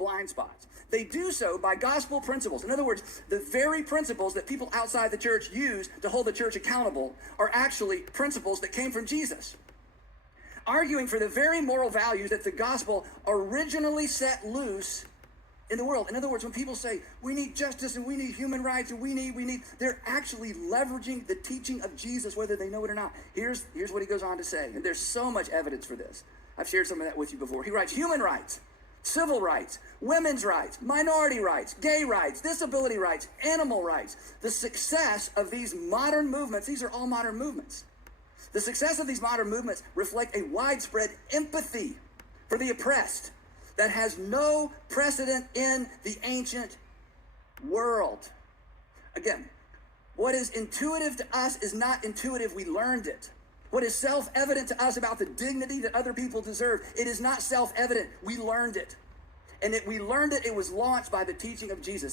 blind spots. They do so by gospel principles. In other words, the very principles that people outside the church use to hold the church accountable are actually principles that came from Jesus, arguing for the very moral values that the gospel originally set loose in the world. In other words, when people say, we need justice and we need human rights and we need, they're actually leveraging the teaching of Jesus, whether they know it or not. Here's what he goes on to say, and there's so much evidence for this. I've shared some of that with you before. He writes, human rights, civil rights, women's rights, minority rights, gay rights, disability rights, animal rights. The success of these modern movements, these are all modern movements. The success of these modern movements reflect a widespread empathy for the oppressed that has no precedent in the ancient world. Again, what is intuitive to us is not intuitive. We learned it. What is self-evident to us about the dignity that other people deserve, it is not self-evident. We learned it. And we learned it, it was launched by the teaching of Jesus.